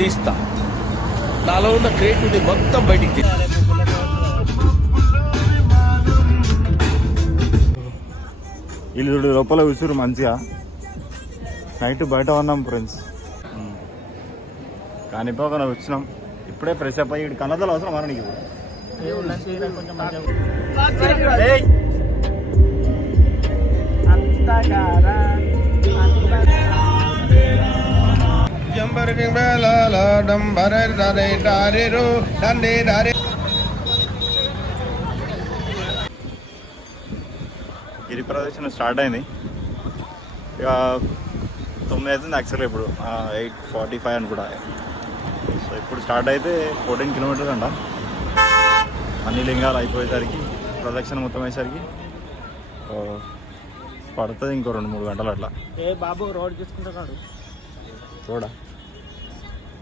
తీస్తా. నాలో ఉన్న క్రియేటివిటీ మొత్తం బయటికి తీస్తా. వీళ్ళు లోపల కూర్చురు మంచిగా. నైట్ బయట ఉన్నాం ఫ్రెండ్స్, కానీ పోకుండా వచ్చినాం. ఇప్పుడే ఫ్రెష్ అప్ అయ్యి ఇక్కడ కన్నదలు అవసరం అన్న నీకు. గిరి ప్రదర్శన స్టార్ట్ అయింది. ఇక 9 అవుతుంది యాక్చువల్గా, ఇప్పుడు 8:45 అనుకుంటా. సో ఇప్పుడు స్టార్ట్ అయితే 14 కిలోమీటర్స్ అంట. అన్ని లింగాలు అయిపోయేసరికి, ప్రదక్షిణ మొత్తం అయ్యేసరికి పడుతుంది ఇంకో 2-3 గంటలు అట్లా. ఏ బాబు రోడ్ చూసుకుంటున్నాడు. చూడా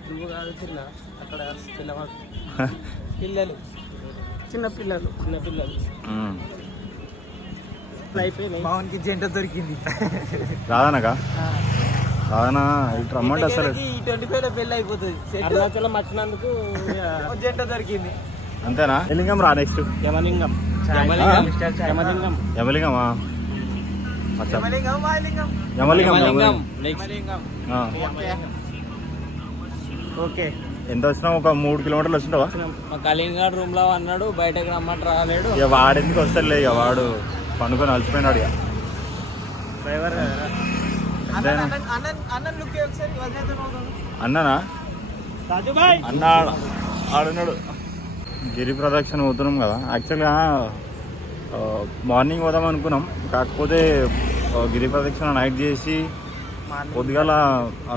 నువ్వు కాదు చిన్న అక్కడ పిల్లవాడు పిల్లలు చిన్నపిల్లలు అయిపోయినాయి. మావన్కి జంట దొరికింది. రాదనకా రాదనా ఇటు రమ్మంటే అసలు 25 పెళ్ళి అయిపోతుంది. అరుణాచలం వచ్చినందుకు జంట దొరికింది. అంతేనా? లింగం రా నెక్స్ట్ యమలింగం. యమలింగమా? ఓకే, ఎంత వచ్చినా ఒక 3 కిలోమీటర్లు వచ్చింటావా? కలింగాడు రూమ్ లో అన్నాడు, బయటకు రమ్మంటే రాలేడు. ఇక వాడెందుకు వస్తలే, ఇక వాడు పండుకొని అలసిపోయినాడు. ఇక అన్ననా అన్న ఆడున్నాడు. గిరి ప్రదక్షిణ పోతున్నాం కదా. యాక్చువల్గా మార్నింగ్ పోదాం అనుకున్నాం, కాకపోతే గిరి ప్రదక్షిణ నైట్ చేసి పొద్దుగాల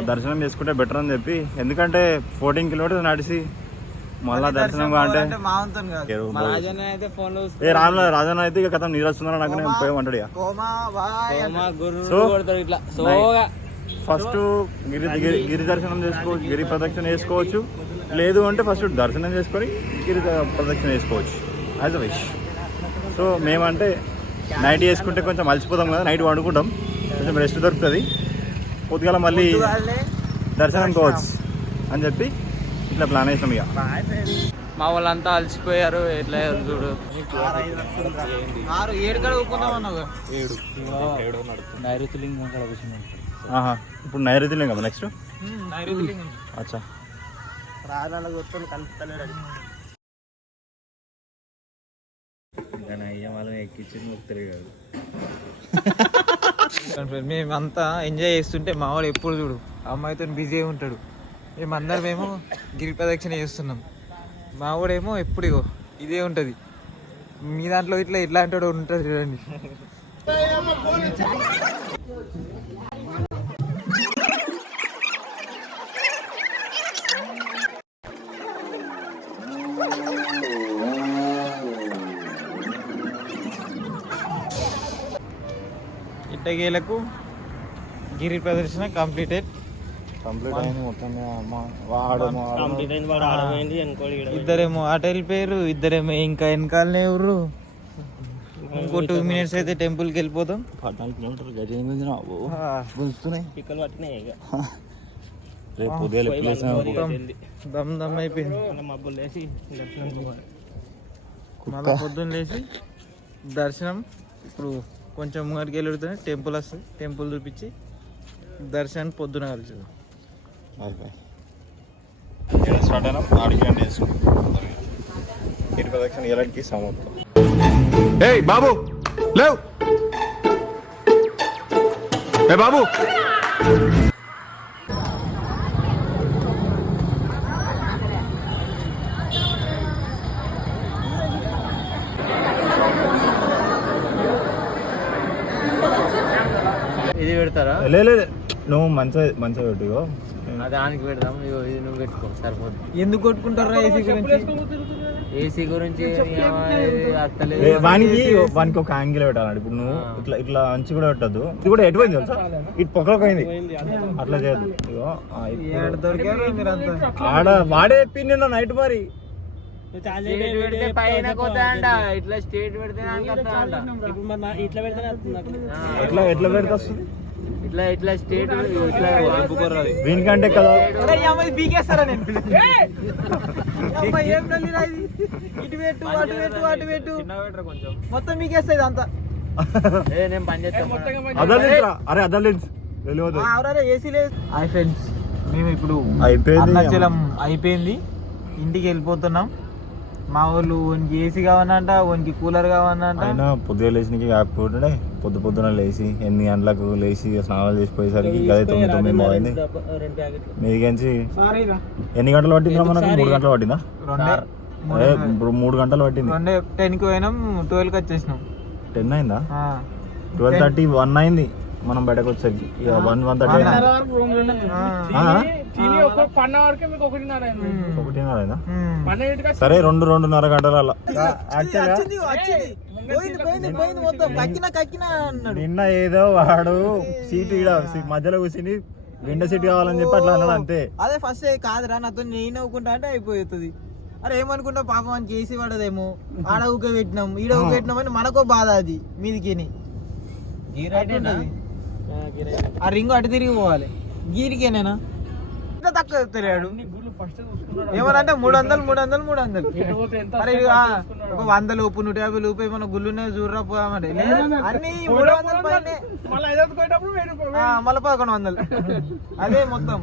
దర్శనం చేసుకుంటే బెటర్ అని చెప్పి. ఎందుకంటే 14 కిలోమీటర్స్ నడిచి మళ్ళా దర్శనం అంటే రాజన్న అయితే ఇక కథ నీరు వస్తుందని నాకు నేను పోయామంటాడు. సో ఫస్ట్ గిరి దర్శనం చేసుకోవచ్చు, గిరి ప్రదక్షిణ చేసుకోవచ్చు. లేదు అంటే ఫస్ట్ దర్శనం చేసుకొని గిరి ప్రదక్షిణ చేసుకోవచ్చు, యాజ్ అ విష్. సో మేమంటే నైట్ చేసుకుంటే కొంచెం అలసిపోతాం కదా, నైట్ వండుకుంటాం, కొంచెం రెస్ట్ దొరుకుతుంది, పొద్దుగాల మళ్ళీ దర్శనం పోవచ్చు అని చెప్పి ఇట్లా ప్లాన్ వేసినాం. ఇక మా వాళ్ళంతా అలసిపోయారు. ఎట్లా చూడు 7 నైరుతి లింగం అక్కడ కూర్చున్నాం. ఇప్పుడు నైరుతి లింగం నెక్స్ట్. అచ్చా మేమంతా ఎంజాయ్ చేస్తుంటే మా వాడు ఎప్పుడు చూడు అమ్మాయితో బిజీ ఉంటాడు. మేమందరమేమో గిరి ప్రదక్షిణ చేస్తున్నాం. మా వాడేమో ఎప్పుడు ఇదే ఉంటుంది. మీ దాంట్లో ఇట్లా ఎట్లాంటి వాడు ఉంటుంది చూడండి. ఇట్టగేలకు గిరి ప్రదర్శన కంప్లీట్ అయింది మొత్తం. ఇద్దరేమో అటు వెళ్ళిపోయారు, ఇద్దరేమో ఇంకా వెనకాలనే ఎవరు. ఇంకో 2 minutes అయితే టెంపుల్కి వెళ్ళిపోతాం. 14 కిలోమీటర్లు గజేంద్ర పిక్కలు పట్టినాయి. దమ్ దమ్ అయిపోయింది. మబ్బులు లేసి మళ్ళీ పొద్దున్న లేచి దర్శనం. ఇప్పుడు కొంచెం ముంగడికి వెళ్ళితే టెంపుల్ వస్తుంది, టెంపుల్ చూపించి దర్శనాన్ని పొద్దున కలిసి స్టార్ట్ అయినా ఆడికి గిరి ప్రదక్షిణ ఎలాంటి సమాప్తం. ఏయ్ బాబు లేవ్, ఏ బాబు ఇది పెడతారా? లేదు నువ్వు మంచిగా పెట్టుకో, దానికి పెడదాం. ఇది నువ్వు పెట్టుకో సరిపోతుంది. ఎందుకు కొట్టుకుంటారా ఏసీ గురించి? వానికి ఒక యాంగిల్ పెట్టాలి. ఇప్పుడు నువ్వు ఇట్లా ఇట్లా అంచి కూడా పెట్టద్దు. ఇది కూడా ఎటుపోయింది తెలుసా, ఇటు పొక్కలోకి పోయింది. అట్లా చేయద్దు. ఆడ వాడే చెప్పింది నిన్న నైట్. మరి ఇట్లా స్టేట్ పెడితే ఎట్లా పెడితే వస్తుంది. ఇట్లా స్టేట్ ఇట్లా ఆపుకోరాదు. దీనికంటే కదా పీకేస్తారా నేను ఏం తల్లిరా ఇది? ఇటు పెట్టు అటు పెట్టు అటు పెట్టు మొత్తం పీకేస్తుంది అంతా. నేను పని చేస్తాను. అరే అదర్లెన్స్ ఏసీ లేదు. హాయ్ ఫ్రెండ్స్, మేము ఇప్పుడు అయిపోయింది. అరుణాచలం అయిపోయింది, ఇంటికి వెళ్ళిపోతున్నాం. మా వాళ్ళు ఓనికి ఏసీ కావాలంట, ఓనికి కూలర్ కావాలంట. అయినా పొద్దుగా లేచి యాప్ కొట్టే పొద్దున లేచి 8 గంటలకు లేచి స్నానాలు చేసిపోయేసరికి గదే 9 బాగుంది. మీదికించి ఎన్ని గంటలు పట్టిందా? మనకు 3 గంటలు పట్టిందా? 3 గంటలు పట్టింది. 10కి పోయినాం, 12కి వచ్చేసినాం. 10 అయిందా? 12:30 1 అయింది మనం బయటకు వచ్చేసరికి. 1:30 అయిందా? సరే 2-2.5 గంటల నిన్న ఏదో వాడు సీట్ మధ్యలో కూర్చుని విండో సీట్ కావాలని చెప్పి అట్లా అన్నాడు అంతే. అదే ఫస్ట్ కాదురా, నాతో నేను నవ్వుకుంటా అంటే అయిపోతుంది. అరే ఏమనుకుంటా పాపం అని చేసి పడదేమో, ఆడ ఊకే పెట్టినాం ఈడ ఊకే పెట్టినాం అని మనకో బాధ. అది మీదికి ఆ రింగు అటు తిరిగి పోవాలి, గీరికేనేనా తక్కువ తెలియడు. ఏమనంటే 300. అరే ఒక 100 లోపు 150 లోపు ఏమన్నా గుళ్ళునే చూడరా పోయామంటే అన్ని 300 పైనే, మళ్ళీ 1100. అదే మొత్తం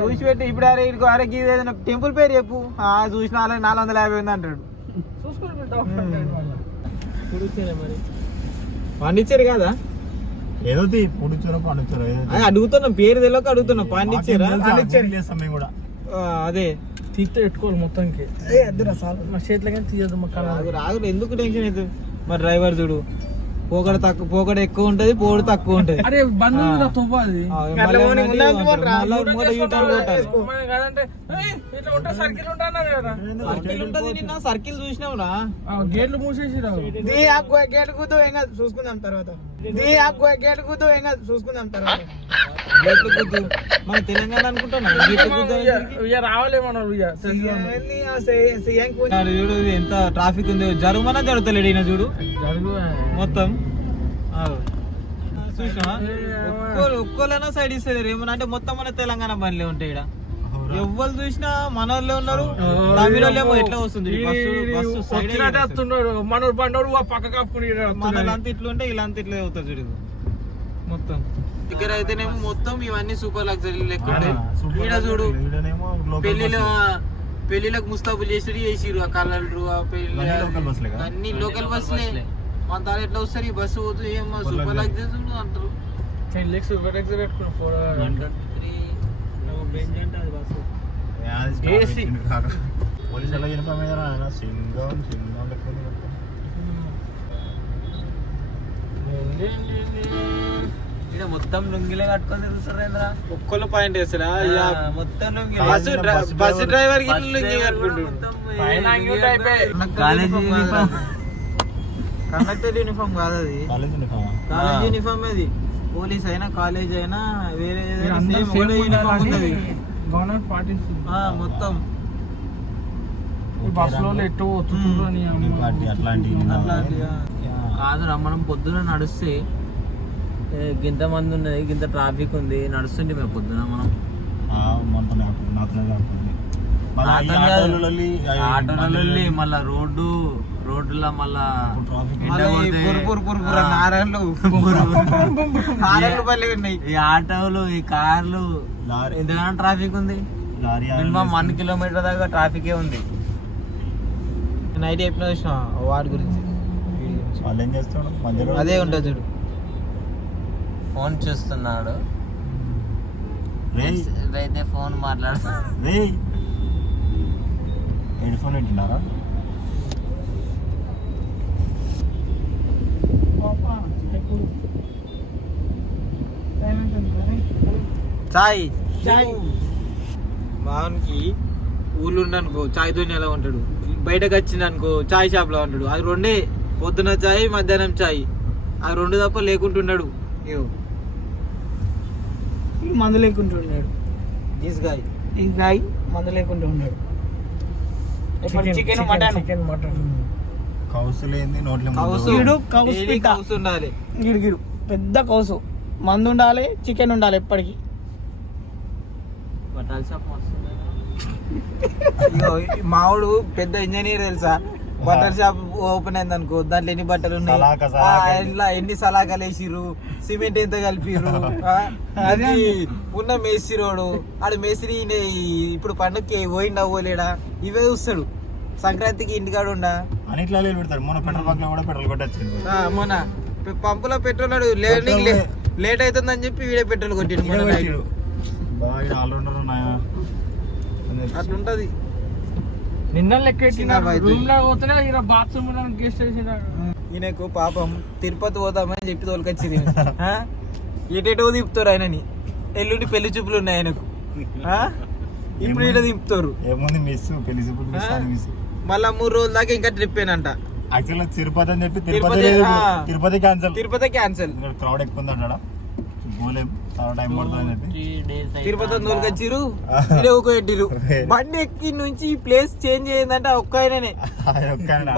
చూసి పెట్టి ఇప్పుడు అరే ఇదిగో అరే ఏదైనా టెంపుల్ పేరు చెప్పు, చూసిన 450 ఉంది అంటాడు. పండించారు కదా ఏదో పండించారు అడుగుతున్నాం, పేరు తెలియక అడుగుతున్నాం. పండించారా? అదే పెట్టుకోవాలి మొత్తానికి. మా చేతిలో తీయదు రాదు. ఎందుకు టెన్షన్ అవుతుంది? మరి డ్రైవర్ చూడు, పోకడ ఎక్కువ ఉంటది, పోడు తక్కువ ఉంటది. అరే బంద్ సర్కిల్ చూసినావురా? గేట్లు మూసేసి గేట్ కూతూ ఏం కాదు, చూసుకుందాం తర్వాత. గేట్ కూతూ ఏం కాదు, చూసుకుందాం తర్వాత. మన తెలంగాణ అనుకుంటున్నా రావాలేమన్నారు. చూడు ఎంత ట్రాఫిక్ ఉంది, జరుగుమన్నా జరుగుతలేడు ఈయన చూడు మొత్తం. చూసినా ఒక్కోలైనా సైడ్ ఇస్తారు ఏమన్నా అంటే మొత్తం మన తెలంగాణ బండ్లే ఉంటాయి ఇక్కడ. ఎవ్వరు చూసినా మన వాళ్ళే ఉన్నారు, తమిళ వాళ్ళేమో ఎట్లా వస్తుంది మనోడు బండోడు పక్క కాపుకుని మనలంతా ఇట్లా ఉంటే ఇలా అంతా ఇట్లా అవుతుంది చూడు మొత్తం. దగ్గర అయితేనేమో మొత్తం ఇవన్నీ సూపర్ లగ్జరీ లెక్క ఉంటాయి. ఈడ చూడు పెళ్లిలకు ముస్తాబులు చేసిరు, ఆ కలర్లు అన్ని లోకల్ బస్సులే. మన దాని ఎట్లా వస్తారు ఈ బస్సు పోతుంది ఏమో సూపర్ లగ్జరీ అంటారు. మొత్తం లుంగిలే కట్టుకొని తిరుగుతారు. ఒక్కళ్ళు పాయింట్ వేస్తారా? మొత్తం లుంగి. బస్సు డ్రైవర్ కి లుంగి కట్టుకుంటాడు. కండక్టర్ యూనిఫామ్ కాదు అది, కాలేజ్ యూనిఫామ్. అది పోలీస్ అయినా కాలేజ్ అయినా వేరే యూనిఫామ్ ఉన్నది గవర్నమెంట్ పాటిస్తుంది మొత్తం. బస్సులో ఎటు కాదురా, మనం పొద్దున నడుస్తే గింత మంది ఉన్నది, గింత ట్రాఫిక్ ఉంది, నడుస్తుంటే మేము పొద్దున మనం ఆటోలలో మళ్ళా రోడ్డులో మళ్ళా ఈ ఆటోలు ఈ కార్లు ఎంతగానో ట్రాఫిక్ ఉంది. మినిమం 1 కిలోమీటర్ దాకా ట్రాఫికే ఉంది. నైట్ చెప్పిన చూసిన వాడి గురించి అదే ఉంటుంది చూడు. ఫోన్ చూస్తున్నాడు, అయితే ఫోన్ మాట్లాడుతున్నాడు. Head phone పెట్టినారా? చాయ్ మావన్కి ఊళ్ళో ఉండనుకో చాయ్ తోని ఎలా ఉంటాడు, బయటకు వచ్చింది అనుకో చాయ్ షాప్ లో ఉంటాడు. అది 2 పొద్దున చాయ్ మధ్యాహ్నం చాయ్, అది 2 తప్ప లేకుంటున్నాడు. మందు లేకుండా ఉన్నాడు ఈ గాయ్ మందు లేకుండా ఉన్నాడు. చికెన్ మటన్ కౌసు లేని నోట్లో కౌసు వీడు కౌసు daily పిట్ట. కౌసు ఉండాలి. గిడు పెద్ద కౌసు, మందు ఉండాలి, చికెన్ ఉండాలి ఎప్పటికి. ఇగో ఈ మావుడు పెద్ద ఇంజనీర్ తెలుసా. బట్టల షాప్ ఓపెన్ అయింది అనుకో, దాంట్లో ఎన్ని బట్టలు ఉన్నాయి, ఇట్లా ఎన్ని సలాకాలు వేసిర్రు, సిమెంట్ ఎంత కలిపిర్రు, అది ఉన్న మేస్త్రిరోడు ఆడు మేస్త్రి ఇప్పుడు పండుగకి పోయిండా పోలేడా ఇవే చూస్తాడు. సంక్రాంతికి ఇంటికాడు ఉండా అని ఇట్లా పెడతాడు. మొన్న పెట్రోల్ బంక్ లో కూడా పెట్రోల్ కొట్టొచ్చింది. మొన్న పంపులో పెట్రోల్ లేట్ అవుతుందని చెప్పి వీడే పెట్రోల్ కొట్టిండు మొన్న night. బాగా ఆల్రౌండర్ ఉన్నాయా అట్లుంటది. నిన్న లెక్క చిన్న బయట. రూమ్ లో పోతేనే ఈయన బాత్రూమ్ గెస్ట్ చేసినాడు. ఈయనకు పాపం తిరుపతి పోతామని చెప్పి తోలుకొచ్చింది. ఎటేటో దింపుతారు ఆయనని. ఎల్లుండి పెళ్లి చూపులు ఉన్నాయి ఆయనకు. ఇప్పుడు ఇట దింపుతారు. ఏముంది మిస్ పెళ్లి చూపులు మిస్ అని మిస్. మళ్ళా 3 రోజుల దాకా ఇంకా ట్రిప్ ఏనంట. యాక్చువల్ తిరుపతి అని చెప్పి Tirupati, Tirupati cancel. Tirupati cancel. Crowd ఎక్కువ ఉంది అంటాడా, పోలేం, చాలా టైం పడుతుంది అని చెప్పి తిరుపతి తోలుకొచ్చిరు, ఇడే ఊకొట్టిరు. బండి ఎక్కి నుంచి ప్లేస్ చేంజ్ అయ్యిందంటే ఒక్క ఆయననే.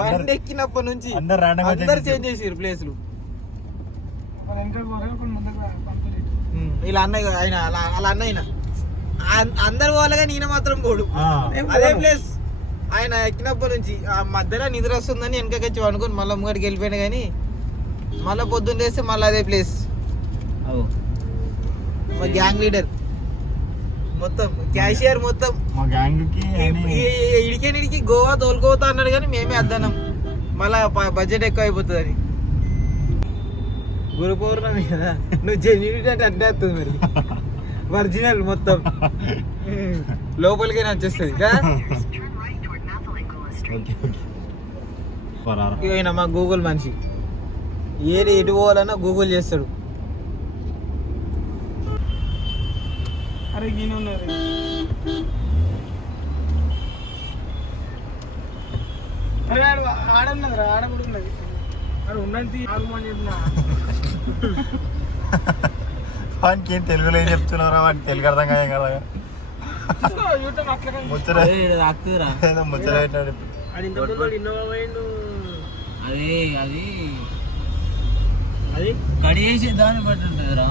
బండి ఎక్కినప్పటి నుంచి అందరు random గా అందరు చేంజ్ చేసిరు ప్లేస్లు. ఇలా అన్నయ్య ఆయన అలా అన్నయ్య అందరు పోవాలిగా, ఈయన మాత్రం పోడు. అదే ప్లేస్ ఆయన ఎక్కినప్పటి నుంచి. ఆ మధ్యలో నిద్ర వస్తుందని వెనకకొచ్చి అనుకుని మళ్ళీ ముంగడికి వెళ్ళిపోయినా కానీ మళ్ళీ పొద్దున్న లేస్తే మళ్ళీ అదే ప్లేస్. మా గ్యాంగ్ లీడర్ మొత్తం, క్యాషియర్ మొత్తం మా గ్యాంగ్ కి ఇడికి గోవా తోలుకోతా అన్నాడు కానీ మేమే అద్దన్నాం మళ్ళా బడ్జెట్ ఎక్కువ అయిపోతుంది అని. గురు పౌర్ణమి కదా, నువ్వు జెన్యూనిటీ అంటే అడ్డే వస్తుంది మరి. ఒరిజినల్ మొత్తం లోపలికే వచ్చేస్తుంది కదా. ఈయన మా గూగుల్ మనిషి, ఏది ఎటు పోవాలన్నా గూగుల్ చేస్తాడు. అరే ఈయన ఉన్నారు. అరే ఆడన్నదిరా, ఆడ కూడా ఉన్నది. అరే ఉన్నది ఆగమని చెప్పిన. వానికి ఏం తెలుగులో ఏం చెప్తున్నారా, వాడికి తెలుగు అర్థం కాదు కదా. యూట్యూబ్ అట్లా ముచ్చట ఏదో ముచ్చట పెట్టాడు. అది ఇంత ఇన్నోవా పోయిండు. అది కడిగేసి దాన్ని బట్టి ఉంటుంది రా.